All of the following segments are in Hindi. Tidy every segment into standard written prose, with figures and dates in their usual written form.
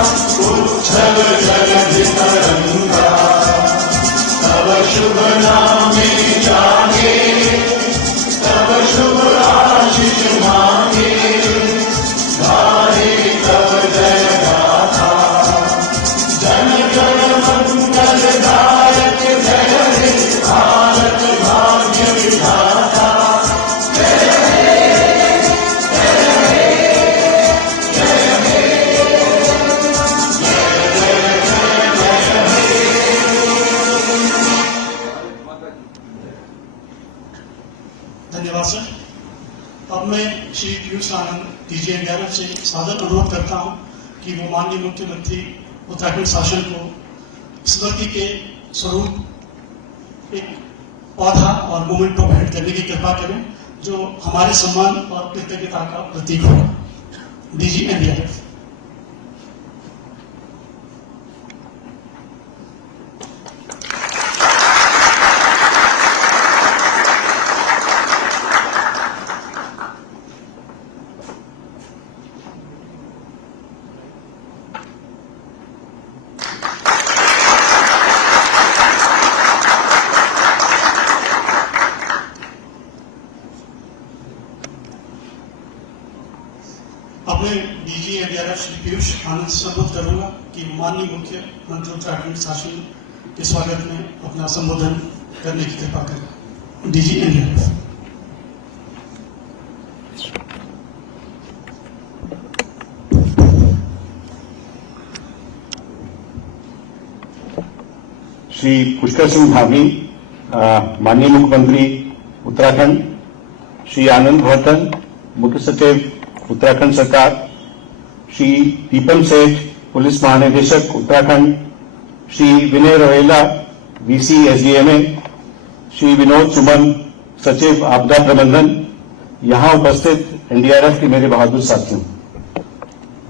उच्छल जगति तरंगा, तब शुभ नामे जागे, तब शुभ आशीष मांगे, गाहे तब जय गाथा, जन जन मंगल दायक जय हे, भारत भाग्य विधाता। धन्यवाद सर। अब मैं श्री पीयूष आनंद डीजी एनडीआरएफ से सादर अनुरोध करता हूं कि वो माननीय मुख्यमंत्री उत्तराखंड शासन को स्मृति के स्वरूप एक पौधा और मोमेंटो भेंट करने की कृपा करें, जो हमारे सम्मान और कृतज्ञता का प्रतीक होगा। DG NDRF. अब मैं डीजी एनडीआरएफ श्री पीयूष आनंद से अनुरोध करूंगा कि माननीय मुख्यमंत्री उत्तराखंड शासन के स्वागत में अपना संबोधन करने की कृपा करें। DG NDRF. श्री पुष्कर सिंह धामी, माननीय मुख्यमंत्री उत्तराखंड, श्री आनंद वर्धन, मुख्य सचिव उत्तराखंड सरकार, श्री दीपम सेठ, पुलिस महानिदेशक उत्तराखंड, श्री विनय रोहेला, वीसी एसडीएमए, श्री विनोद सुमन, सचिव आपदा प्रबंधन, यहां उपस्थित एनडीआरएफ के मेरे बहादुर साथियों,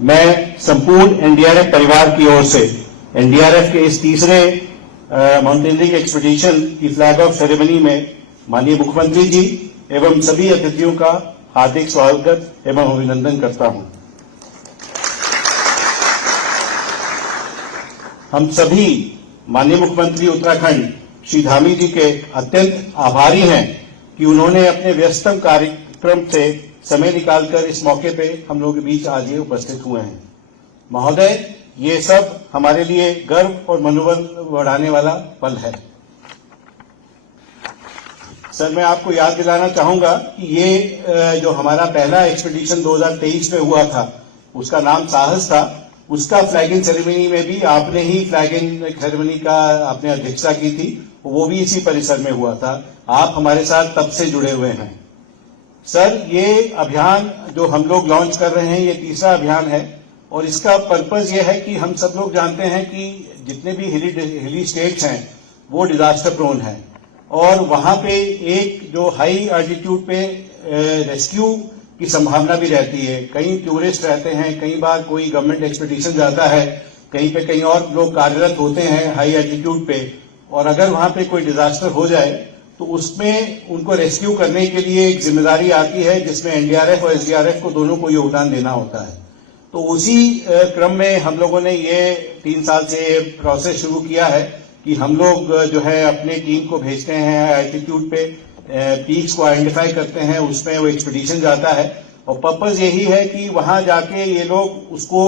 मैं संपूर्ण एनडीआरएफ परिवार की ओर से एनडीआरएफ के इस तीसरे माउंटेनियरिंग एक्सपीडिशन की फ्लैग ऑफ सेरेमनी में माननीय मुख्यमंत्री जी एवं सभी अतिथियों का हार्दिक स्वागत एवं अभिनंदन करता हूं। हम सभी माननीय मुख्यमंत्री उत्तराखंड श्री धामी जी के अत्यंत आभारी हैं कि उन्होंने अपने व्यस्तम कार्यक्रम से समय निकालकर इस मौके पे हम लोगों के बीच आज ये उपस्थित हुए हैं। महोदय, ये सब हमारे लिए गर्व और मनोबल बढ़ाने वाला पल है। सर, मैं आपको याद दिलाना चाहूंगा कि ये जो हमारा पहला एक्सपीडिशन 2023 में हुआ था, उसका नाम साहस था। उसका फ्लैगिंग सेरेमनी में भी आपने ही फ्लैगिंग सेरेमनी का आपने अध्यक्षता की थी, वो भी इसी परिसर में हुआ था। आप हमारे साथ तब से जुड़े हुए हैं। सर, ये अभियान जो हम लोग लॉन्च कर रहे हैं, ये तीसरा अभियान है और इसका पर्पज ये है कि हम सब लोग जानते हैं कि जितने भी हिली स्टेट्स हैं वो डिजास्टर प्रोन हैं और वहां पे एक जो हाई एल्टीट्यूड पे रेस्क्यू की संभावना भी रहती है। कई टूरिस्ट रहते हैं, कई बार कोई गवर्नमेंट एक्सपीडिशन जाता है, कहीं पे कहीं और लोग कार्यरत होते हैं हाई एल्टीट्यूड पे, और अगर वहां पे कोई डिजास्टर हो जाए तो उसमें उनको रेस्क्यू करने के लिए एक जिम्मेदारी आती है जिसमें एनडीआरएफ और एसडीआरएफ को दोनों को योगदान देना होता है। तो उसी क्रम में हम लोगों ने ये 3 साल से प्रोसेस शुरू किया है कि हम लोग जो है अपने टीम को भेजते हैं एल्टीट्यूड पे, पीक्स को आइडेंटिफाई करते हैं, उसमें वो एक्सपीडिशन जाता है और पर्पज यही है कि वहां जाके ये लोग उसको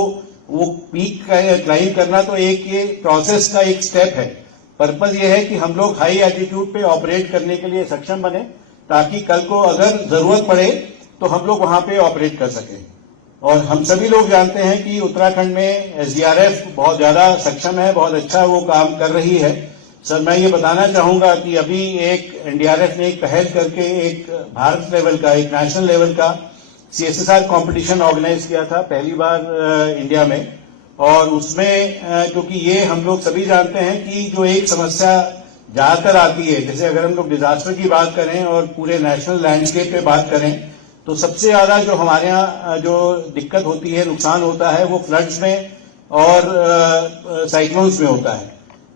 वो पीक क्लाइम करना तो एक ये प्रोसेस का एक स्टेप है। पर्पज ये है कि हम लोग हाई एल्टीट्यूड पे ऑपरेट करने के लिए सक्षम बने ताकि कल को अगर जरूरत पड़े तो हम लोग वहां पे ऑपरेट कर सकें। और हम सभी लोग जानते हैं कि उत्तराखंड में एसडीआरएफ बहुत ज्यादा सक्षम है, बहुत अच्छा वो काम कर रही है। सर, मैं ये बताना चाहूंगा कि अभी एक एनडीआरएफ ने एक पहल करके एक भारत लेवल का, एक नेशनल लेवल का सीएसएसआर कंपटीशन ऑर्गेनाइज किया था पहली बार इंडिया में। और उसमें क्योंकि ये हम लोग सभी जानते हैं कि जो एक समस्या ज्यादातर आती है, जैसे अगर हम लोग डिजास्टर की बात करें और पूरे नेशनल लैंडस्केप पे बात करें तो सबसे ज्यादा जो हमारे यहाँ जो दिक्कत होती है, नुकसान होता है, वो फ्लड्स में और साइक्लोन्स में होता है।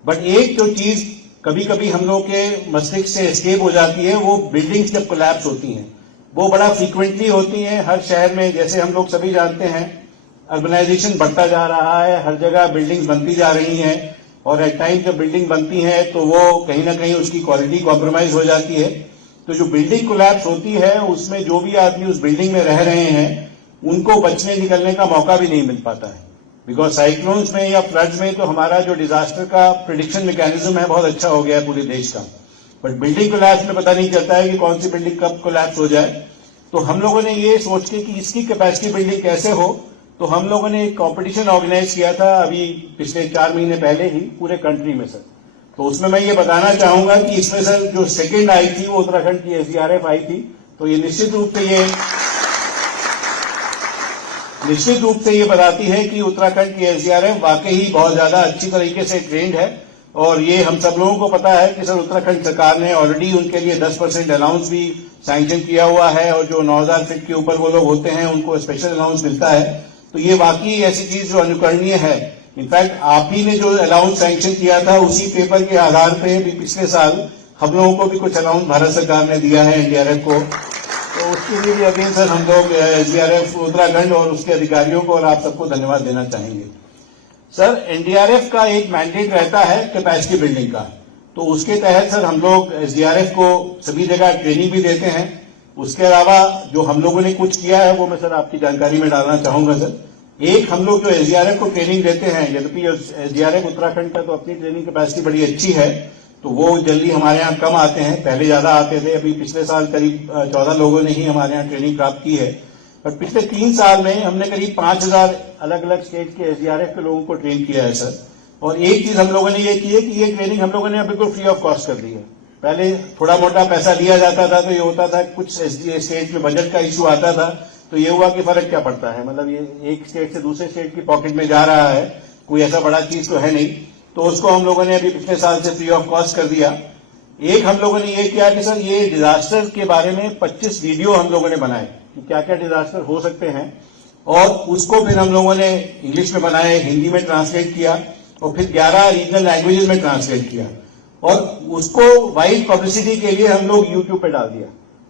बट एक जो चीज कभी कभी हम लोग के मस्तिष्क से एस्केप हो जाती है, वो बिल्डिंग्स जब कोलैप्स होती हैं, वो बड़ा फ्रीक्वेंटली होती हैं हर शहर में। जैसे हम लोग सभी जानते हैं अर्बनाइजेशन बढ़ता जा रहा है, हर जगह बिल्डिंग्स बनती जा रही हैं और एट टाइम जब बिल्डिंग बनती है तो वो कहीं ना कहीं उसकी क्वालिटी कॉम्प्रोमाइज हो जाती है। तो जो बिल्डिंग कोलैप्स होती है उसमें जो भी आदमी उस बिल्डिंग में रह रहे हैं उनको बचने निकलने का मौका भी नहीं मिल पाता है, बिकॉज साइक्लोन्स में या फ्लड्स में तो हमारा जो डिजास्टर का प्रिडिक्शन मैकेनिज्म है बहुत अच्छा हो गया है पूरे देश का, बट बिल्डिंग कोलैप्स में पता नहीं चलता है कि कौन सी बिल्डिंग कब कोलैप्स हो जाए। तो हम लोगों ने ये सोच के कि इसकी कैपेसिटी बिल्डिंग कैसे हो, तो हम लोगों ने एक कॉम्पिटिशन ऑर्गेनाइज किया था अभी पिछले 4 महीने पहले ही पूरे कंट्री में सर। तो उसमें मैं ये बताना चाहूंगा कि इसमें सर जो सेकंड आई थी वो उत्तराखंड की एसडीआरएफ आई थी। तो ये निश्चित रूप से ये बताती है कि उत्तराखंड की एसडीआरएफ वाकई बहुत ज्यादा अच्छी तरीके से ट्रेंड है। और ये हम सब लोगों को पता है कि सर उत्तराखंड सरकार ने ऑलरेडी उनके लिए 10% अलाउंस भी सैंक्शन किया हुआ है और जो 9000 फीट के ऊपर वो लोग होते हैं उनको स्पेशल अलाउंस मिलता है। तो ये वाकई ऐसी चीज जो अनुकरणीय है। इनफैक्ट आप ही ने जो अलाउंस सैंक्शन किया था उसी पेपर के आधार पे भी पिछले साल हम लोगों को भी कुछ अलाउंस भारत सरकार ने दिया है एनडीआरएफ को। तो उसके लिए भी अगेन सर हम लोग एसडीआरएफ उत्तराखंड और उसके अधिकारियों को और आप सबको धन्यवाद देना चाहेंगे। सर एनडीआरएफ का एक मैंडेट रहता है कैपेसिटी बिल्डिंग का, तो उसके तहत सर हम लोग एसडीआरएफ को सभी जगह ट्रेनिंग भी देते हैं। उसके अलावा जो हम लोगों ने कुछ किया है वो मैं सर आपकी जानकारी में डालना चाहूंगा। सर एक हम लोग जो एसडीआरएफ को ट्रेनिंग देते हैं, यद्यपि एसडीआरएफ उत्तराखंड का तो अपनी ट्रेनिंग कैपेसिटी बड़ी अच्छी है तो वो जल्दी हमारे यहाँ कम आते हैं, पहले ज्यादा आते थे। अभी पिछले साल करीब 14 लोगों ने ही हमारे यहाँ ट्रेनिंग प्राप्त की है। पर पिछले 3 साल में हमने करीब 5000 अलग अलग स्टेट के एसडीआरएफ के लोगों को ट्रेन किया है सर। और एक चीज हम लोगों ने ये की है कि ये ट्रेनिंग हम लोगों ने बिल्कुल फ्री ऑफ कॉस्ट कर दी है। पहले थोड़ा मोटा पैसा दिया जाता था तो ये होता था कुछ स्टेट में बजट का इश्यू आता था तो ये हुआ कि फर्क क्या पड़ता है, मतलब ये एक स्टेट से दूसरे स्टेट की पॉकेट में जा रहा है, कोई ऐसा बड़ा चीज तो है नहीं। तो उसको हम लोगों ने अभी पिछले साल से फ्री ऑफ कॉस्ट कर दिया। एक हम लोगों ने ये किया कि सर ये डिजास्टर के बारे में 25 वीडियो हम लोगों ने बनाए कि क्या क्या डिजास्टर हो सकते हैं और उसको फिर हम लोगों ने इंग्लिश में बनाए, हिंदी में ट्रांसलेट किया और फिर 11 रीजनल लैंग्वेजेस में ट्रांसलेट किया और उसको वाइड पब्लिसिटी के लिए हम लोग यूट्यूब पे डाल दिया।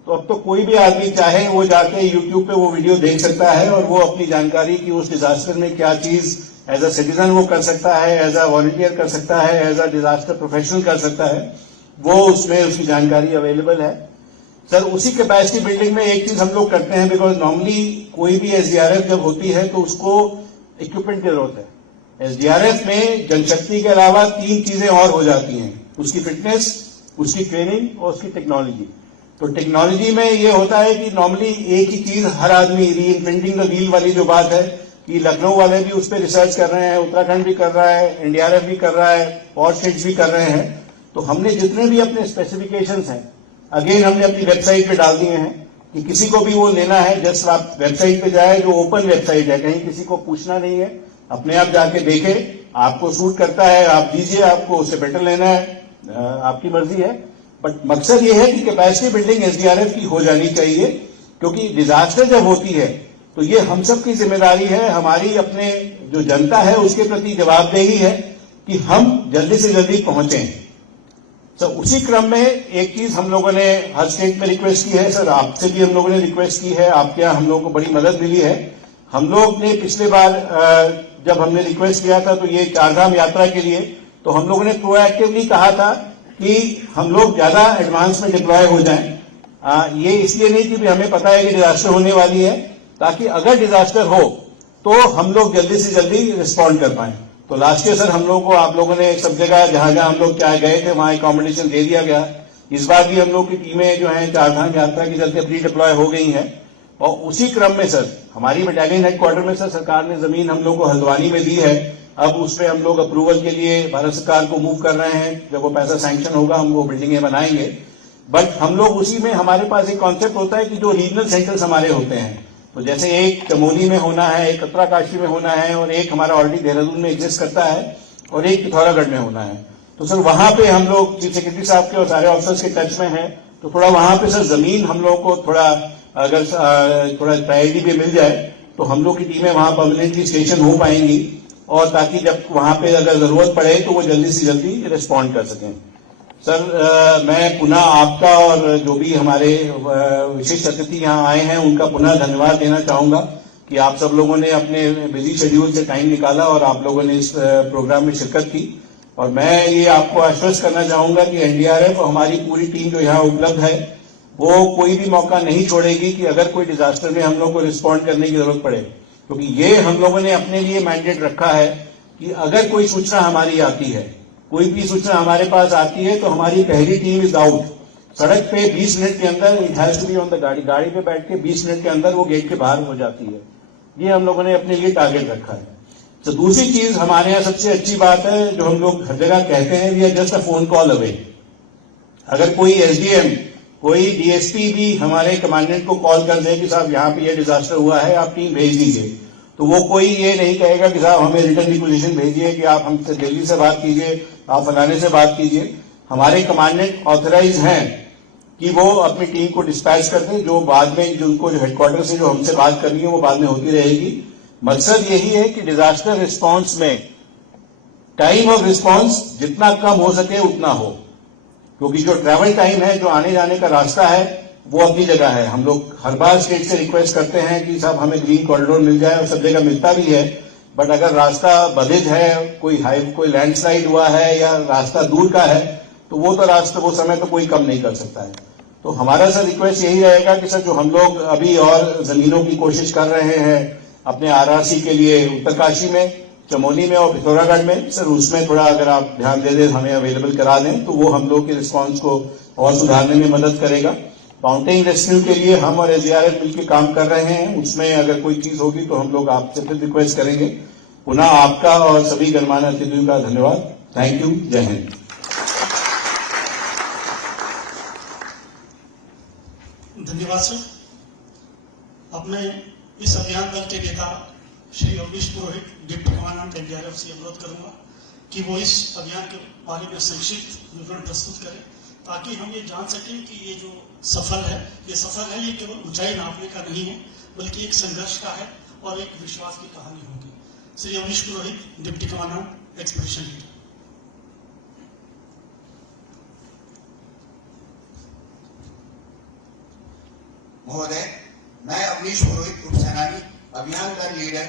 तो अब तो कोई भी आदमी चाहे वो जाके यूट्यूब पे वो वीडियो देख सकता है और वो अपनी जानकारी की उस डिजास्टर में क्या चीज एज अ सिटीजन वो कर सकता है, एज अ वॉलंटियर कर सकता है, एज अ डिजास्टर प्रोफेशनल कर सकता है, वो उसमें उसकी जानकारी अवेलेबल है। सर उसी कैपेसिटी बिल्डिंग में एक चीज हम लोग करते हैं, बिकॉज नॉर्मली कोई भी एसडीआरएफ जब होती है तो उसको इक्विपमेंट की जरूरत है। एसडीआरएफ में जनशक्ति के अलावा 3 चीजें और हो जाती हैं, उसकी फिटनेस, उसकी ट्रेनिंग और उसकी टेक्नोलॉजी। तो टेक्नोलॉजी में ये होता है कि नॉर्मली एक ही चीज हर आदमी, री इन्वेंटिंग द व्हील वाली जो बात है कि लखनऊ वाले भी उस पर रिसर्च कर रहे हैं, उत्तराखंड भी कर रहा है, एनडीआरएफ भी कर रहा है और स्टेट्स भी कर रहे हैं। तो हमने जितने भी अपने स्पेसिफिकेशंस हैं अगेन हमने अपनी वेबसाइट पे डाल दिए हैं कि किसी को भी वो लेना है जस्ट आप वेबसाइट पे जाए, जो ओपन वेबसाइट है, कहीं किसी को पूछना नहीं है, अपने आप जाके देखे, आपको सूट करता है आप दीजिए, आपको उससे बेटर लेना है आपकी मर्जी है। बट मकसद ये है कि कैपेसिटी बिल्डिंग एसडीआरएफ की हो जानी चाहिए, क्योंकि डिजास्टर जब होती है तो ये हम सब की जिम्मेदारी है, हमारी अपने जो जनता है उसके प्रति जवाबदेही है कि हम जल्दी से जल्दी पहुंचे। तो उसी क्रम में एक चीज हम लोगों ने हर स्टेट में रिक्वेस्ट की है, सर आपसे भी हम लोगों ने रिक्वेस्ट की है, आपके यहाँ हम लोगों को बड़ी मदद मिली है। हम लोग ने पिछले बार जब हमने रिक्वेस्ट किया था तो ये 4 धाम यात्रा के लिए, तो हम लोगों ने प्रोएक्टिवली कहा था कि हम लोग ज्यादा एडवांस में डिप्लॉय हो जाएं। ये इसलिए नहीं कि हमें पता है कि डिजास्टर होने वाली है, ताकि अगर डिजास्टर हो तो हम लोग जल्दी से जल्दी रिस्पॉन्ड कर पाए। तो लास्ट ईयर सर हम लोग को आप लोगों ने सब जगह जहां जहां हम लोग क्या गए थे वहां अकोमोडेशन दे दिया गया। इस बार भी हम लोग की टीमें जो है 4 धाम यात्रा के चलते प्री डिप्लॉय हो गई हैं। और उसी क्रम में सर हमारी बटालियन हेडक्वार्टर में सर सरकार ने जमीन हम लोग को हल्द्वानी में दी है। अब उस पर हम लोग अप्रूवल के लिए भारत सरकार को मूव कर रहे हैं, जब वो पैसा सैंक्शन होगा हम वो बिल्डिंगें बनाएंगे। बट हम लोग उसी में हमारे पास एक कॉन्सेप्ट होता है कि जो रीजनल सेंटर्स हमारे होते हैं, तो जैसे एक चमोली में होना है, एक उत्तराकाशी में होना है और एक हमारा ऑलरेडी देहरादून में एग्जिस्ट करता है और एक पिथौरागढ़ में होना है। तो सर वहां पे हम लोग चीफ सेक्रेटरी साहब के और सारे ऑफिसर्स के टच में हैं, तो थोड़ा वहां पे सर जमीन हम लोग को थोड़ा अगर थोड़ा प्रायोरिटी पे मिल जाए तो हम लोग की टीमें वहां परमानेंटली स्टेशन हो पाएंगी और ताकि जब वहां पे अगर जरूरत पड़े तो वो जल्दी से जल्दी रिस्पॉन्ड कर सकें। सर मैं पुनः आपका और जो भी हमारे विशिष्ट अतिथि यहाँ आए हैं उनका पुनः धन्यवाद देना चाहूंगा। कि आप सब लोगों ने अपने बिजी शेड्यूल से टाइम निकाला और आप लोगों ने इस प्रोग्राम में शिरकत की। और मैं ये आपको आश्वस्त करना चाहूंगा कि एनडीआरएफ और हमारी पूरी टीम जो यहाँ उपलब्ध है वो कोई भी मौका नहीं छोड़ेगी कि अगर कोई डिजास्टर में हम लोग को रिस्पॉन्ड करने की जरूरत पड़े, क्योंकि ये हम लोगों ने अपने लिए मैंडेट रखा है कि अगर कोई सूचना हमारी आती है, कोई भी सूचना हमारे पास आती है, तो हमारी पहली टीम इज आउट। सड़क पे 20 मिनट के अंदर, it has to be on the गाड़ी पे बैठ के 20 मिनट के अंदर वो गेट के बाहर हो जाती है। ये हम लोगों ने अपने लिए टारगेट रखा है। तो दूसरी चीज हमारे यहाँ सबसे अच्छी बात है जो हम लोग हर जगह कहते हैं, we are just a phone call away. अगर कोई एसडीएम, कोई डीएसपी भी हमारे कमांडेंट को कॉल कर दे कि साहब यहाँ पे ये डिजास्टर हुआ है, आप टीम भेज दीजिए, तो वो कोई ये नहीं कहेगा कि साहब हमें रिटर्न रिक्वेजिशन भेजिए, कि आप हमसे दिल्ली से बात कीजिए, आप फलाने से बात कीजिए। हमारे कमांडेंट ऑथराइज हैं कि वो अपनी टीम को डिस्पैच कर दें, जो बाद में जो उनको हेडक्वार्टर से जो हमसे बात करनी है वो बाद में होती रहेगी। मकसद यही है कि डिजास्टर रिस्पांस में टाइम ऑफ रिस्पांस जितना कम हो सके उतना हो, क्योंकि जो ट्रैवल टाइम है, जो आने जाने का रास्ता है, वो अपनी जगह है। हम लोग हर बार स्टेट से रिक्वेस्ट करते हैं कि साहब हमें ग्रीन कॉरिडोर मिल जाए, और सब जगह मिलता भी है, बट अगर रास्ता बाधित है, कोई लैंडस्लाइड हुआ है या रास्ता दूर का है, तो वो समय तो कोई कम नहीं कर सकता है। तो हमारा सर रिक्वेस्ट यही रहेगा कि सर जो हम लोग अभी और जमीनों की कोशिश कर रहे हैं अपने आरआरसी के लिए उत्तरकाशी में, चमोली में और पिथौरागढ़ में, सर उसमें थोड़ा अगर आप ध्यान दे दें, हमें अवेलेबल करा दें, तो वो हम लोग के रिस्पांस को और सुधारने में मदद करेगा। माउंटेन रेस्क्यू के लिए हम और एसडीआरएफ मिलकर काम कर रहे हैं, उसमें अगर कोई चीज होगी तो हम लोग आपसे फिर रिक्वेस्ट करेंगे। पुनः आपका और सभी गणमान्य अतिथियों का धन्यवाद। Thank you. जय हिंद। धन्यवाद सर। अब मैं इस अभियान दल के नेता श्री अवनीश पुरोहित, डिप्टी कमांडेंट एनडीआरएफ से अनुरोध करूंगा कि वो इस अभियान के बारे में संक्षिप्त विवरण प्रस्तुत करें, ताकि हम ये जान सकें कि ये जो सफल है, ये केवल ऊंचाई नापने का नहीं है, बल्कि एक संघर्ष का है और एक विश्वास की कहानी होगी। श्री अवनीश पुरोहित, डिप्टी कमांडेंट एक्सपीडिशन लीडर। महोदय, मैं अवनीश पुरोहित, उप सेनानी, अभियान दल लीडर,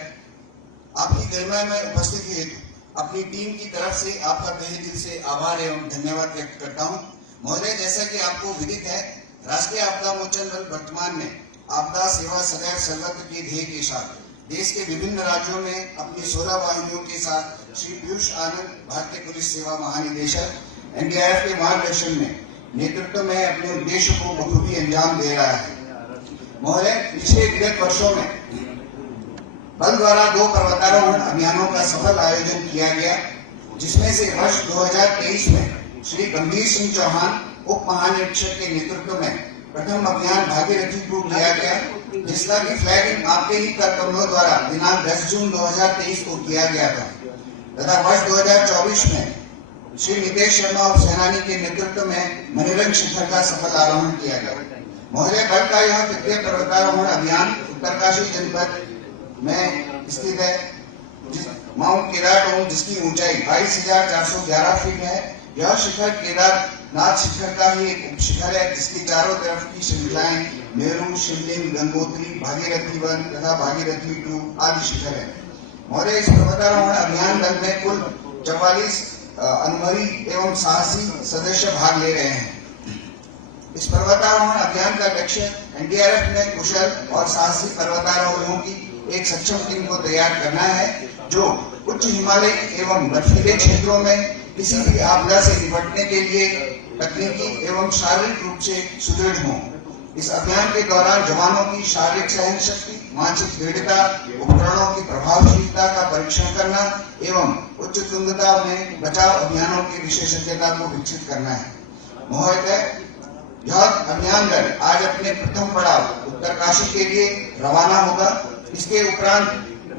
आपकी गरिमा में उपस्थिति हेतु अपनी टीम की तरफ से आपका तहे दिल से आभार एवं धन्यवाद व्यक्त करता हूं। महोदय, जैसा कि आपको विदित है, राष्ट्रीय आपदा मोचन बल वर्तमान में आपदा सेवा सदैव सर्वत्र के ध्येय के साथ देश के विभिन्न राज्यों में अपनी 16 वाहिनियों के साथ श्री पीयूष आनंद, भारतीय पुलिस सेवा महानिदेशक, एनडीआरएफ के मार्गदर्शन में नेतृत्व में अपने उद्देश्य को बखूबी अंजाम दे रहा है। महोदय, पिछले विगत वर्षों में बल द्वारा 2 पर्वतारोहण अभियानों का सफल आयोजन किया गया, जिसमें से वर्ष 2023 में श्री गंभीर सिंह चौहान, उप महानिरीक्षक के नेतृत्व में प्रथम अभियान भागीरथी रूप लिया गया, जिसका भी फ्लैगिंग आपके ही कर कमलों द्वारा दिनांक 10 जून 2023 को किया गया था। तथा वर्ष 2024 में श्री नितेश शर्मा उप सेनानी के नेतृत्व में मणिरंग शिखर का सफल आरोहण किया गया। महोदय, बल का यह तृतीय पर्वतारोहण अभियान उत्तरकाशी जनपद में स्थित है, माउंट केदारटोंग, जिसकी ऊंचाई 22,411 फीट है। यह शिखर केदारनाथ शिखर का ही एक उप शिखर है, जिसकी चारों तरफ की श्रृंखलाएं मेरू, शिवलिंग, गंगोत्री, भागीरथी 1 तथा भागीरथी 2 आदि शिखर है। महोदय, इस पर्वतारोहण अभियान दल में कुल 44 अनुभवी एवं साहसी सदस्य भाग ले रहे हैं। इस पर्वतारोहण अभियान का लक्ष्य एनडीआरएफ में कुशल और साहसी पर्वतारोहियों की एक सक्षम टीम को तैयार करना है, जो उच्च हिमालय एवं बर्फीले क्षेत्रों में किसी भी आपदा से निपटने के लिए तकनीकी एवं शारीरिक रूप से सुदृढ़ हों। इस अभियान के दौरान जवानों की शारीरिक सहन शक्ति, मानसिक दृढ़ता, उपकरणों की प्रभावशीलता का परीक्षण करना एवं उच्च तुंगता में बचाव अभियानों की विशेषज्ञता को विकसित करना है। महोदय, यह अभियान दल आज अपने प्रथम पड़ाव उत्तरकाशी के लिए रवाना होगा। इसके उपरांत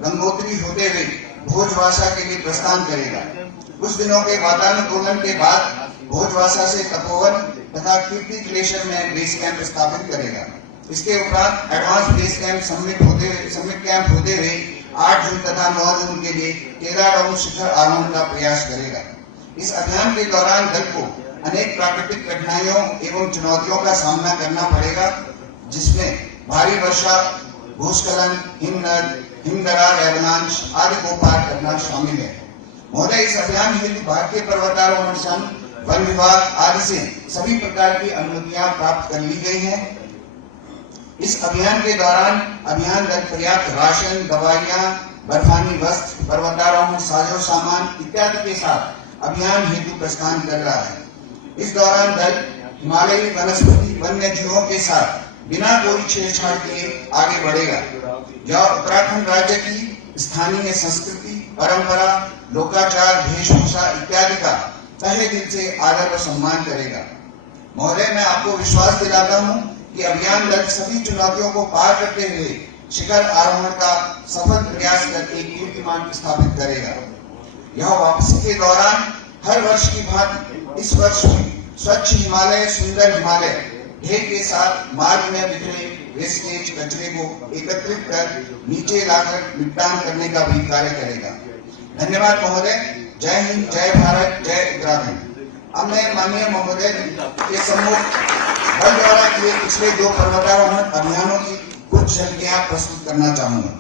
गंगोत्री होते हुए भोजवासा के लिए प्रस्थान करेगा। कुछ दिनों के वातानुकूलन के बाद भोजवासा से तपोवन तथा कीर्ति ग्लेशियर में बेस कैंप स्थापित करेगा। इसके उपरांत advance base camp summit camp होते हुए 8 जून तथा 9 जून के लिए केदारटोंग शिखर आरोहण का प्रयास करेगा। इस अभियान के दौरान दल को अनेक प्राकृतिक कठिनाइयों एवं चुनौतियों का सामना करना पड़ेगा, जिसमें भारी वर्षा, भूस्खलन, हिमदरार, एवलांच आदि को पार करना शामिल है। महोदय, इस अभियान हेतु भारतीय पर्वतारोहण संघ, वन विभाग आदि से सभी प्रकार की अनुमतियां प्राप्त कर ली गई हैं। इस अभियान के दौरान अभियान दल पर्याप्त राशन, दवाइयां, बर्फानी वस्त्र, पर्वतारोहण साजो सामान इत्यादि के साथ अभियान हेतु प्रस्थान कर रहा है। इस दौरान दल हिमालयी वनस्पति वन्य जीवों के साथ बिना कोई छेड़छाड़ के आगे बढ़ेगा। यह उत्तराखंड राज्य की स्थानीय संस्कृति, परंपरा, लोकाचार, वेशभूषा इत्यादि का तहे दिल से आदर और सम्मान करेगा। महोदय, मैं आपको विश्वास दिलाता हूं कि अभियान दल सभी चुनौतियों को पार करते हुए शिखर आरोहण का सफल प्रयास करके कीर्तिमान स्थापित करेगा। यह वापसी के दौरान हर वर्ष की भांति इस वर्ष भी स्वच्छ हिमालय, सुंदर हिमालय ढेर के साथ मार्ग में बिखरे वेस्टेज कचरे को एकत्रित कर नीचे लाकर निपटान करने का भी कार्य करेगा। धन्यवाद महोदय। जय हिंद, जय भारत, जय उत्तराखंड। अब मैं माननीय महोदय के सम्मुख बल द्वारा किए पिछले 2 पर्वतारोहण अभियानों की कुछ झलकियां प्रस्तुत करना चाहूंगा।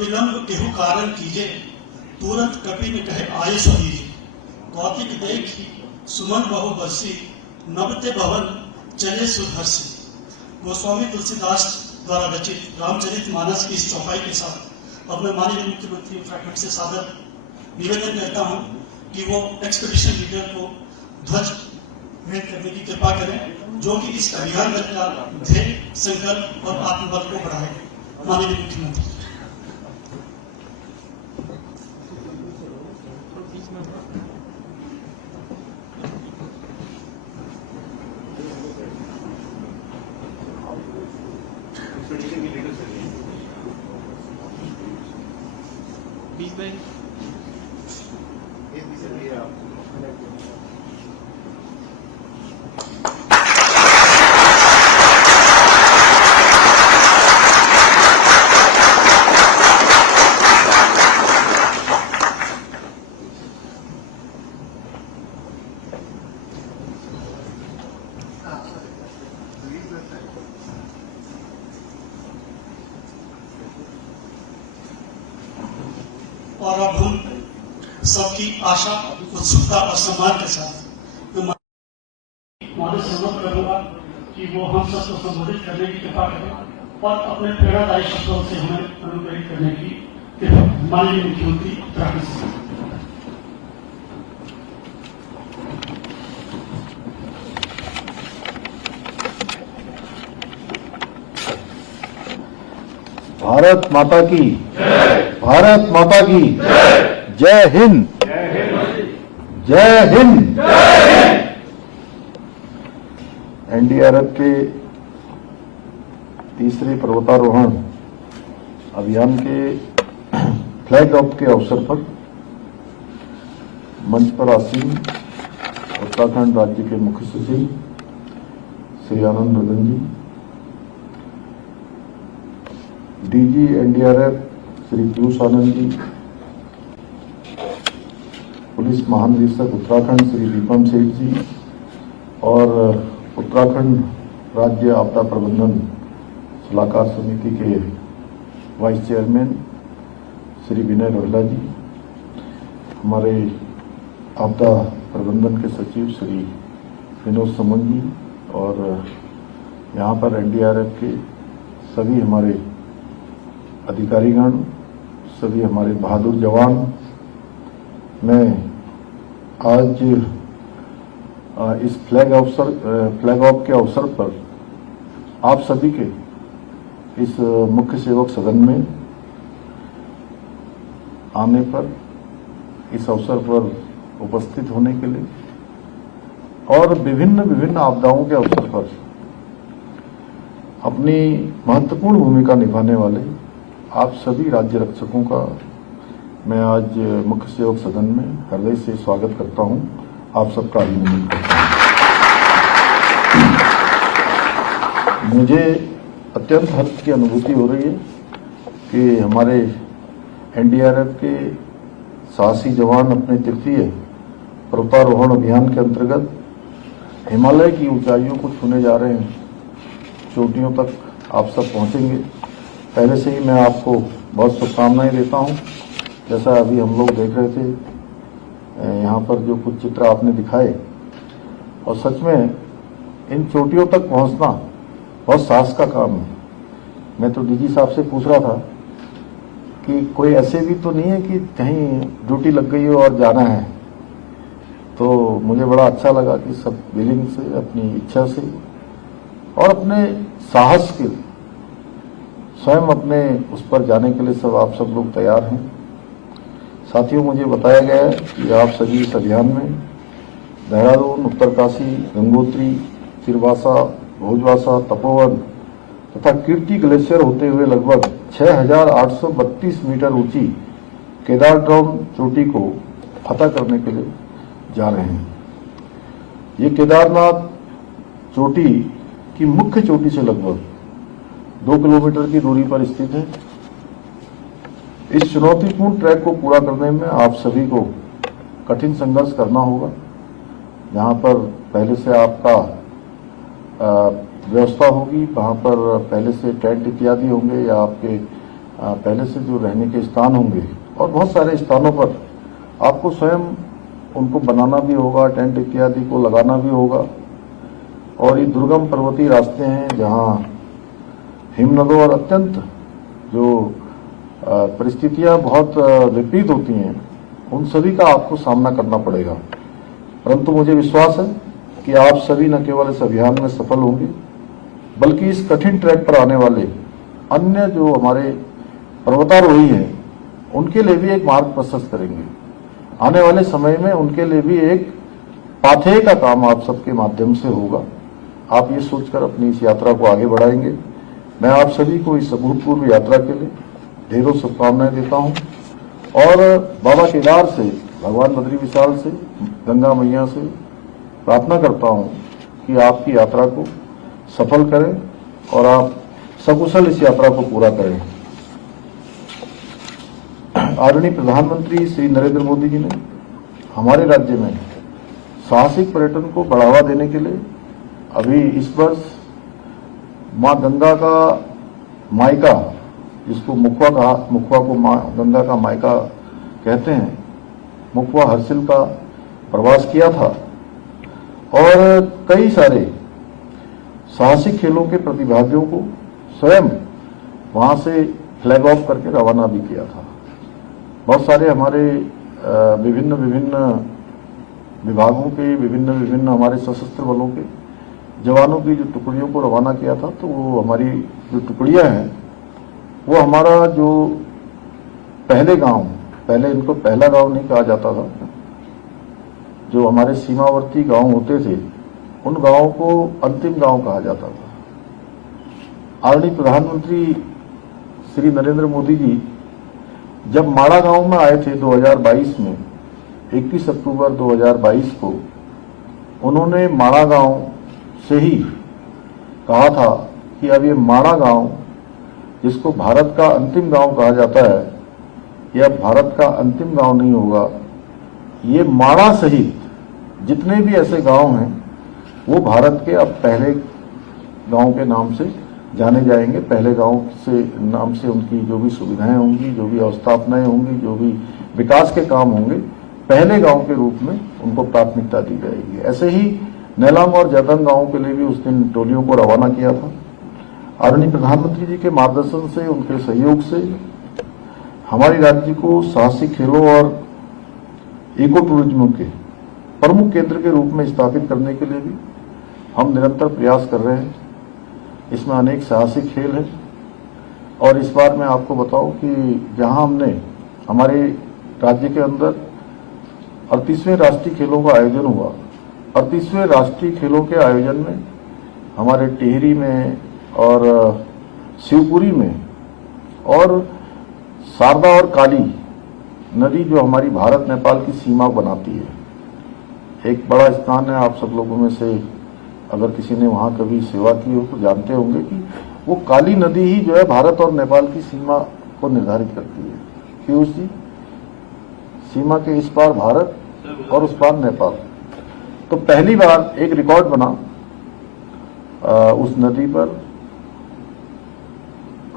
विलंब केहू कारण कीजे, तुरंत कपि में कहे आयुष दीजिए। कौतिक देखी सुमन बहु बरसी, नबते भवन चले सुधरसी। गोस्वामी तुलसीदास द्वारा रचित रामचरितमानस की इस चौपाई के साथ अब मैं माननीय मुख्यमंत्री उत्तराखंड से सादर निवेदन करता हूं कि वो एक्सपीडिशन लीडर को ध्वज भेंट करने की कृपा करें, जो कि इस अभियान का ध्येय, संकल्प और आत्मबल को बढ़ाएगा। माननीय मुख्यमंत्री। बीच में और अब हम सबकी आशा, उत्सुकता और सम्मान के साथ हमारे सम्मत करूंगा कि वो हम सबको संबोधित करने की कृपा करें और अपने प्रेरणादायी शब्दों से हमें अनुप्रेरित करने की कृपा। माननीय मुख्यमंत्री उत्तराखंड से। भारत माता की भारत माता की जय हिंद जय हिंद। एनडीआरएफ के तीसरे पर्वतारोहण अभियान के फ्लैग ऑफ के अवसर पर मंच पर आसीन उत्तराखंड राज्य के मुख्य सचिव श्री आनंद रतन जी, DG NDRF Shri Piyush Anand ji, police महानिदेशक उत्तराखंड श्री दीपम सेठ जी और उत्तराखंड राज्य आपदा प्रबंधन सलाहकार समिति के वाइस चेयरमैन श्री विनय रोहला जी, हमारे आपदा प्रबंधन के सचिव श्री विनोद समन जी और यहाँ पर एनडीआरएफ के सभी हमारे अधिकारीगण, सभी हमारे बहादुर जवान। मैं आज इस फ्लैग ऑफ के अवसर पर आप सभी के इस मुख्य सेवक सदन में आने पर, इस अवसर पर उपस्थित होने के लिए और विभिन्न आपदाओं के अवसर पर अपनी महत्वपूर्ण भूमिका निभाने वाले आप सभी राज्य रक्षकों का मैं आज मुख्य सेवक सदन में हृदय से स्वागत करता हूं, आप सबका अभिनंदन करता हूं। मुझे अत्यंत हर्ष की अनुभूति हो रही है कि हमारे एनडीआरएफ के साहसी जवान अपने तृतीय पर्वतारोहण अभियान के अंतर्गत हिमालय की ऊंचाइयों को छूने जा रहे हैं। चोटियों तक आप सब पहुंचेंगे। पहले से ही मैं आपको बहुत शुभकामनाएं देता हूं। जैसा अभी हम लोग देख रहे थे, यहाँ पर जो कुछ चित्र आपने दिखाए, और सच में इन चोटियों तक पहुंचना बहुत साहस का काम है। मैं तो डीजी साहब से पूछ रहा था कि कोई ऐसे भी तो नहीं है कि कहीं ड्यूटी लग गई हो और जाना है, तो मुझे बड़ा अच्छा लगा कि सब विलिंग से, अपनी इच्छा से और अपने साहस के स्वयं अपने उस पर जाने के लिए आप सब लोग तैयार हैं। साथियों, मुझे बताया गया है कि आप सभी इस अभियान में देहरादून, उत्तरकाशी, गंगोत्री, चिरवासा, भोजवासा, तपोवन तथा कीर्ति ग्लेशियर होते हुए लगभग 6,832 मीटर ऊंची केदारड्रॉम चोटी को फतह करने के लिए जा रहे हैं। ये केदारनाथ चोटी की मुख्य चोटी से लगभग 2 किलोमीटर की दूरी पर स्थित है। इस चुनौतीपूर्ण ट्रैक को पूरा करने में आप सभी को कठिन संघर्ष करना होगा। जहां पर पहले से आपका व्यवस्था होगी, वहां पर पहले से टेंट इत्यादि होंगे या आपके पहले से जो रहने के स्थान होंगे, और बहुत सारे स्थानों पर आपको स्वयं उनको बनाना भी होगा, टेंट इत्यादि को लगाना भी होगा। और ये दुर्गम पर्वतीय रास्ते हैं जहां हिमनदों और अत्यंत जो परिस्थितियां बहुत विपरीत होती हैं, उन सभी का आपको सामना करना पड़ेगा। परंतु मुझे विश्वास है कि आप सभी न केवल इस अभियान में सफल होंगे, बल्कि इस कठिन ट्रैक पर आने वाले अन्य जो हमारे पर्वतारोही हैं, उनके लिए भी एक मार्ग प्रशस्त करेंगे। आने वाले समय में उनके लिए भी एक पाथेय का काम आप सबके माध्यम से होगा। आप ये सोचकर अपनी इस यात्रा को आगे बढ़ाएंगे। मैं आप सभी को इस अभूतपूर्व यात्रा के लिए ढेरों शुभकामनाएं देता हूं और बाबा केदार से, भगवान बद्री विशाल से, गंगा मैया से प्रार्थना करता हूं कि आपकी यात्रा को सफल करें और आप सकुशल इस यात्रा को पूरा करें। आदरणीय प्रधानमंत्री श्री नरेंद्र मोदी जी ने हमारे राज्य में साहसिक पर्यटन को बढ़ावा देने के लिए अभी इस वर्ष मां गंगा का मायका, जिसको मुखवा को मां गंगा का मायका कहते हैं, मुखवा हर्षिल का प्रवास किया था और कई सारे साहसिक खेलों के प्रतिभागियों को स्वयं वहां से फ्लैग ऑफ करके रवाना भी किया था। बहुत सारे हमारे विभिन्न विभागों के, विभिन्न हमारे सशस्त्र बलों के जवानों की जो टुकड़ियों को रवाना किया था, तो वो हमारी जो टुकड़ियां हैं वो हमारा जो पहले गांव, पहले इनको पहला गांव नहीं कहा जाता था, जो हमारे सीमावर्ती गांव होते थे उन गांवों को अंतिम गांव कहा जाता था। आदरणीय प्रधानमंत्री श्री नरेंद्र मोदी जी जब माड़ा गांव में आए थे 2022 में, 21 अक्टूबर 2022 को, उन्होंने माड़ा गांव से ही कहा था कि अब ये माड़ा गांव, जिसको भारत का अंतिम गांव कहा जाता है, यह भारत का अंतिम गांव नहीं होगा। ये माड़ा सहित जितने भी ऐसे गांव हैं वो भारत के अब पहले गांव के नाम से जाने जाएंगे। पहले गांव से नाम से उनकी जो भी सुविधाएं होंगी, जो भी अवस्थापनाएं होंगी, जो भी विकास के काम होंगे, पहले गांव के रूप में उनको प्राथमिकता दी जाएगी। ऐसे ही नेलांग और जतंग गांव के लिए भी उस दिन टोलियों को रवाना किया था। आदरणीय प्रधानमंत्री जी के मार्गदर्शन से, उनके सहयोग से हमारे राज्य को साहसिक खेलों और इको टूरिज्म के प्रमुख केंद्र के रूप में स्थापित करने के लिए भी हम निरंतर प्रयास कर रहे हैं। इसमें अनेक साहसिक खेल हैं और इस बार मैं आपको बताऊं कि जहां हमने हमारे राज्य के अंदर 38वें राष्ट्रीय खेलों का आयोजन हुआ, 38वें राष्ट्रीय खेलों के आयोजन में हमारे टिहरी में और शिवपुरी में और शारदा और काली नदी, जो हमारी भारत नेपाल की सीमा बनाती है, एक बड़ा स्थान है। आप सब लोगों में से अगर किसी ने वहां कभी सेवा की हो तो जानते होंगे कि वो काली नदी ही जो है भारत और नेपाल की सीमा को निर्धारित करती है। पीयूष जी, सीमा के इस पार भारत और उस पार नेपाल। तो पहली बार एक रिकॉर्ड बना उस नदी पर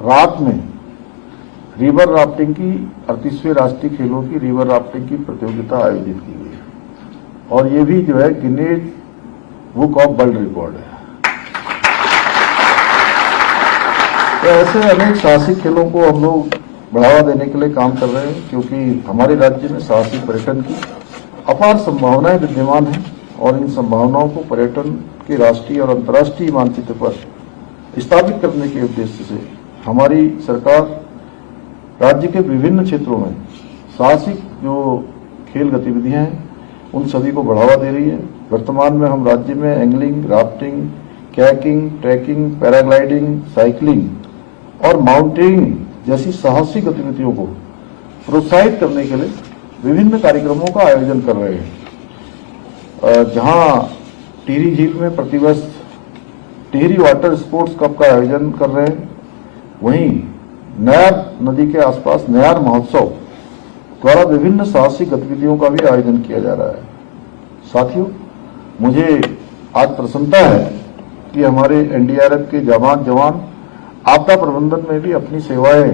रात में रिवर राफ्टिंग की, 38वें राष्ट्रीय खेलों की रिवर राफ्टिंग की प्रतियोगिता आयोजित की गई और ये भी जो है Guinness book of world record है। तो ऐसे अनेक साहसिक खेलों को हम लोग बढ़ावा देने के लिए काम कर रहे हैं, क्योंकि हमारे राज्य में साहसिक पर्यटन की अपार संभावनाएं विद्यमान हैं और इन संभावनाओं को पर्यटन के राष्ट्रीय और अंतर्राष्ट्रीय मानचित्र पर स्थापित करने के उद्देश्य से हमारी सरकार राज्य के विभिन्न क्षेत्रों में साहसिक जो खेल गतिविधियां हैं उन सभी को बढ़ावा दे रही है। वर्तमान में हम राज्य में angling, rafting, kayaking, trekking, paragliding, cycling और माउंटेनिंग जैसी साहसिक गतिविधियों को प्रोत्साहित करने के लिए विभिन्न कार्यक्रमों का आयोजन कर रहे हैं। जहां टिहरी झील में प्रतिवर्ष टिहरी वाटर स्पोर्ट्स कप का आयोजन कर रहे हैं, वहीं नयार नदी के आसपास नयार महोत्सव द्वारा विभिन्न साहसिक गतिविधियों का भी आयोजन किया जा रहा है। साथियों, मुझे आज प्रसन्नता है कि हमारे एनडीआरएफ के जवान आपदा प्रबंधन में भी अपनी सेवाएं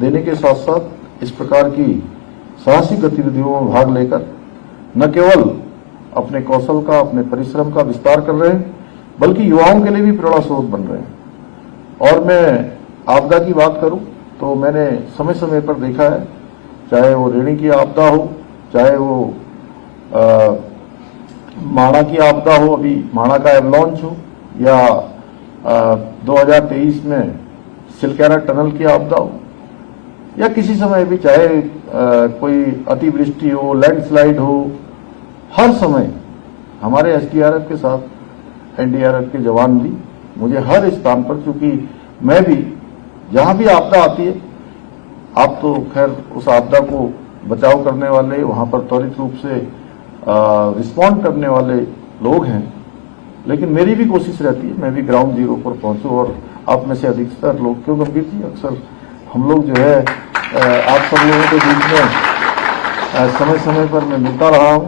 देने के साथ साथ इस प्रकार की साहसिक गतिविधियों में भाग लेकर न केवल अपने कौशल का, अपने परिश्रम का विस्तार कर रहे हैं, बल्कि युवाओं के लिए भी प्रेरणा स्रोत बन रहे हैं। और मैं आपदा की बात करूं तो मैंने समय समय पर देखा है, चाहे वो ऋणी की आपदा हो, चाहे वो माणा की आपदा हो, अभी माणा का एवलॉन्च हो, या 2023 में सिलकेरा टनल की आपदा हो, या किसी समय भी चाहे कोई अतिवृष्टि हो, लैंडस्लाइड हो, हर समय हमारे एसडीआरएफ के साथ एनडीआरएफ के जवान भी मुझे हर स्थान पर, क्योंकि मैं भी जहां भी आपदा आती है, आप तो खैर उस आपदा को बचाव करने वाले, वहां पर त्वरित रूप से रिस्पॉन्ड करने वाले लोग हैं। लेकिन मेरी भी कोशिश रहती है, मैं भी ग्राउंड जीरो पर पहुंचूं। और आप में से अधिकतर लोग, क्यों गंभीर जी, अक्सर हम लोग जो है आप सब लोगों के बीच में समय समय पर मैं मिलता रहा हूं,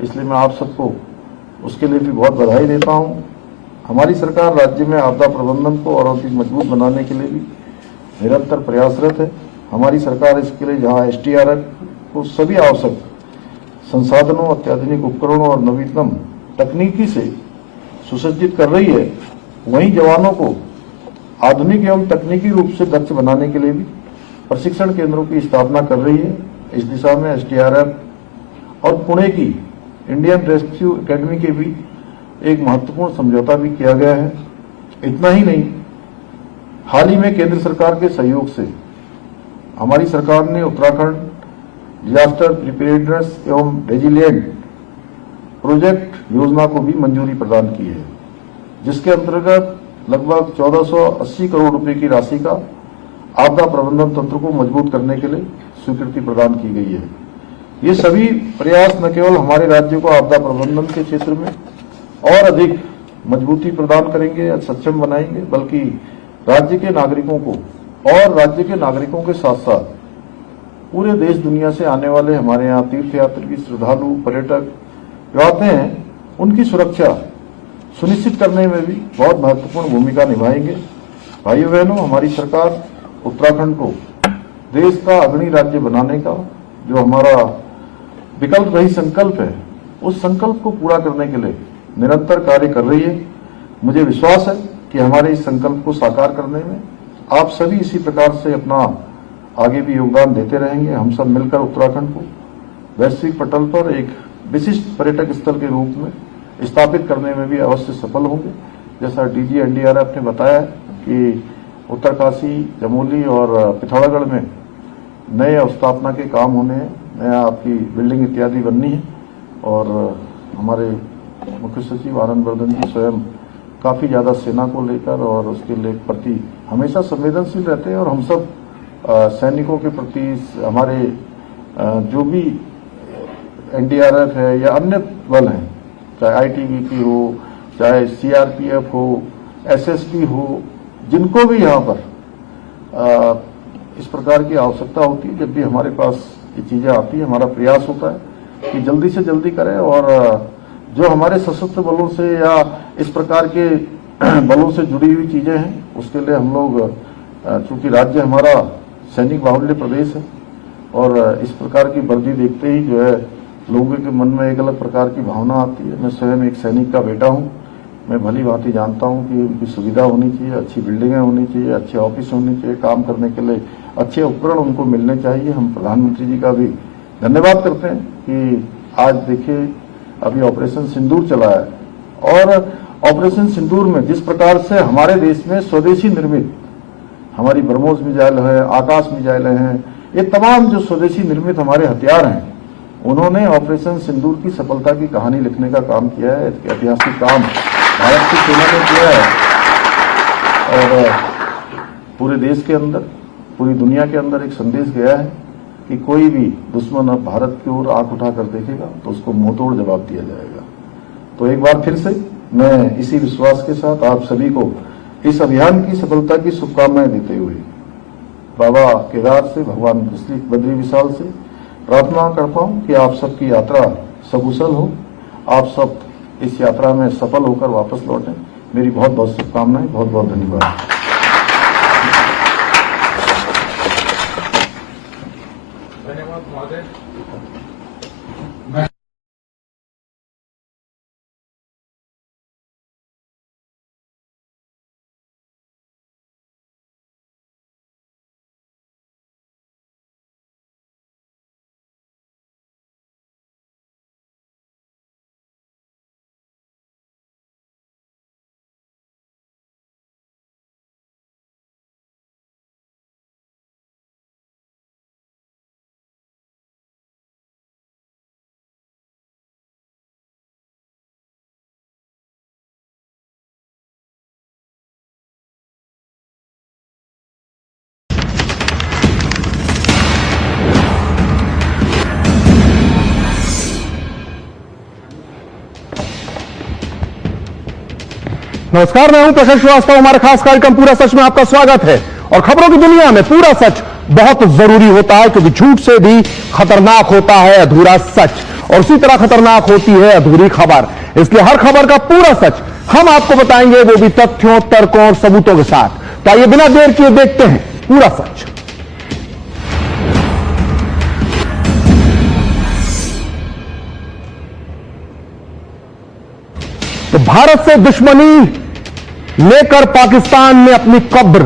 इसलिए मैं आप सबको उसके लिए भी बहुत बधाई देता हूं। हमारी सरकार राज्य में आपदा प्रबंधन को और अधिक मजबूत बनाने के लिए भी निरंतर प्रयासरत है। हमारी सरकार इसके लिए जहां एसडीआरएफ को सभी आवश्यक संसाधनों, अत्याधुनिक उपकरणों और नवीनतम तकनीकी से सुसज्जित कर रही है, वहीं जवानों को आधुनिक एवं तकनीकी रूप से दक्ष बनाने के लिए भी प्रशिक्षण केंद्रों की स्थापना कर रही है। इस दिशा में एसडीआरएफ और पुणे की इंडियन रेस्क्यू एकेडमी के बीच एक महत्वपूर्ण समझौता भी किया गया है। इतना ही नहीं, हाल ही में केंद्र सरकार के सहयोग से हमारी सरकार ने उत्तराखंड डिजास्टर प्रिपेयर्डनेस एवं रेजिलिएंट प्रोजेक्ट योजना को भी मंजूरी प्रदान की है, जिसके अंतर्गत लगभग 1480 करोड़ रुपए की राशि का आपदा प्रबंधन तंत्र को मजबूत करने के लिए स्वीकृति प्रदान की गई है। ये सभी प्रयास न केवल हमारे राज्य को आपदा प्रबंधन के क्षेत्र में और अधिक मजबूती प्रदान करेंगे, सक्षम बनाएंगे, बल्कि राज्य के नागरिकों को और राज्य के नागरिकों के साथ साथ पूरे देश दुनिया से आने वाले हमारे यहाँ तीर्थयात्री, श्रद्धालु, पर्यटक जो आते हैं, उनकी सुरक्षा सुनिश्चित करने में भी बहुत महत्वपूर्ण भूमिका निभाएंगे। भाइयों बहनों, हमारी सरकार उत्तराखंड को देश का अग्रणी राज्य बनाने का जो हमारा विकल्प रही संकल्प है, उस संकल्प को पूरा करने के लिए निरंतर कार्य कर रही है। मुझे विश्वास है कि हमारे इस संकल्प को साकार करने में आप सभी इसी प्रकार से अपना आगे भी योगदान देते रहेंगे। हम सब मिलकर उत्तराखंड को वैश्विक पटल पर एक विशिष्ट पर्यटक स्थल के रूप में स्थापित करने में भी अवश्य सफल होंगे। जैसा डीजी एनडीआरएफ ने बताया कि उत्तरकाशी, चमोली और पिथौरागढ़ में नए अवस्थापना के काम होने हैं, नया आपकी बिल्डिंग इत्यादि बननी है। और हमारे मुख्य सचिव आनंद वर्धन जी स्वयं काफी ज्यादा सेना को लेकर और उसके प्रति हमेशा संवेदनशील रहते हैं। और हम सब सैनिकों के प्रति हमारे जो भी एनडीआरएफ है या अन्य बल हैं, चाहे आईटीबीपी हो, चाहे सीआरपीएफ हो, एसएसबी हो, जिनको भी यहाँ पर इस प्रकार की आवश्यकता होती है, जब भी हमारे पास ये चीजें आती है, हमारा प्रयास होता है कि जल्दी से जल्दी करें। और जो हमारे सशस्त्र बलों से या इस प्रकार के बलों से जुड़ी हुई चीजें हैं, उसके लिए हम लोग, चूंकि राज्य हमारा सैनिक बाहुल्य प्रदेश है और इस प्रकार की वर्दी देखते ही जो है लोगों के मन में एक अलग प्रकार की भावना आती है। मैं स्वयं एक सैनिक का बेटा हूं, मैं भली भांति जानता हूं कि उनकी सुविधा होनी चाहिए, अच्छी बिल्डिंगें होनी चाहिए, अच्छे ऑफिस होने चाहिए, काम करने के लिए अच्छे उपकरण उनको मिलने चाहिए। हम प्रधानमंत्री जी का भी धन्यवाद करते हैं कि आज देखिए अभी ऑपरेशन सिंदूर चला है, और ऑपरेशन सिंदूर में जिस प्रकार से हमारे देश में स्वदेशी निर्मित हमारी ब्रह्मोस मिसाइल है, आकाश मिसाइलें हैं, ये तमाम जो स्वदेशी निर्मित हमारे हथियार हैं, उन्होंने ऑपरेशन सिंदूर की सफलता की कहानी लिखने का काम किया है। ऐतिहासिक काम भारत की सेना ने किया है और पूरे देश के अंदर, पूरी दुनिया के अंदर एक संदेश गया है कि कोई भी दुश्मन अब भारत की ओर आंख उठाकर देखेगा तो उसको मुंहतोड़ जवाब दिया जाएगा। तो एक बार फिर से मैं इसी विश्वास के साथ आप सभी को इस अभियान की सफलता की शुभकामनाएं देते हुए बाबा केदार से, भगवान बद्री विशाल से प्रार्थना करता हूं कि आप सबकी यात्रा सकुशल हो, आप सब इस यात्रा में सफल होकर वापस लौटें। मेरी बहुत बहुत शुभकामनाएं, बहुत बहुत धन्यवाद। नमस्कार, मैं हूं प्रकाश श्रीवास्तव। हमारे खास कार्यक्रम पूरा सच में आपका स्वागत है। और खबरों की दुनिया में पूरा सच बहुत जरूरी होता है, क्योंकि झूठ से भी खतरनाक होता है अधूरा सच, और उसी तरह खतरनाक होती है अधूरी खबर। इसलिए हर खबर का पूरा सच हम आपको बताएंगे, वो भी तथ्यों, तर्कों और सबूतों के साथ। तो आइए बिना देर किए देखते हैं पूरा सच। तो भारत से दुश्मनी लेकर पाकिस्तान ने अपनी कब्र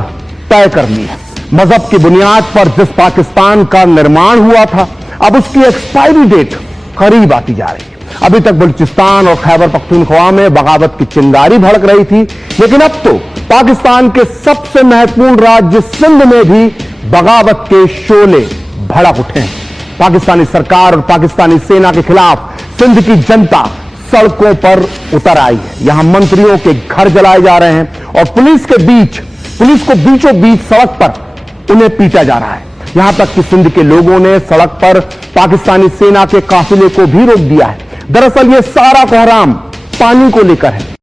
तय कर ली है। मजहब की बुनियाद पर जिस पाकिस्तान का निर्माण हुआ था, अब उसकी एक्सपायरी डेट करीब आती जा रही है। अभी तक बलूचिस्तान और खैबर पख्तूनख्वा में बगावत की चिंगारी भड़क रही थी, लेकिन अब तो पाकिस्तान के सबसे महत्वपूर्ण राज्य सिंध में भी बगावत के शोले भड़क उठे हैं। पाकिस्तानी सरकार और पाकिस्तानी सेना के खिलाफ सिंध की जनता सड़कों पर उतर आई है। यहां मंत्रियों के घर जलाए जा रहे हैं और पुलिस को बीचों बीच सड़क पर उन्हें पीटा जा रहा है। यहां तक कि सिंध के लोगों ने सड़क पर पाकिस्तानी सेना के काफिले को भी रोक दिया है। दरअसल यह सारा कोहराम पानी को लेकर है।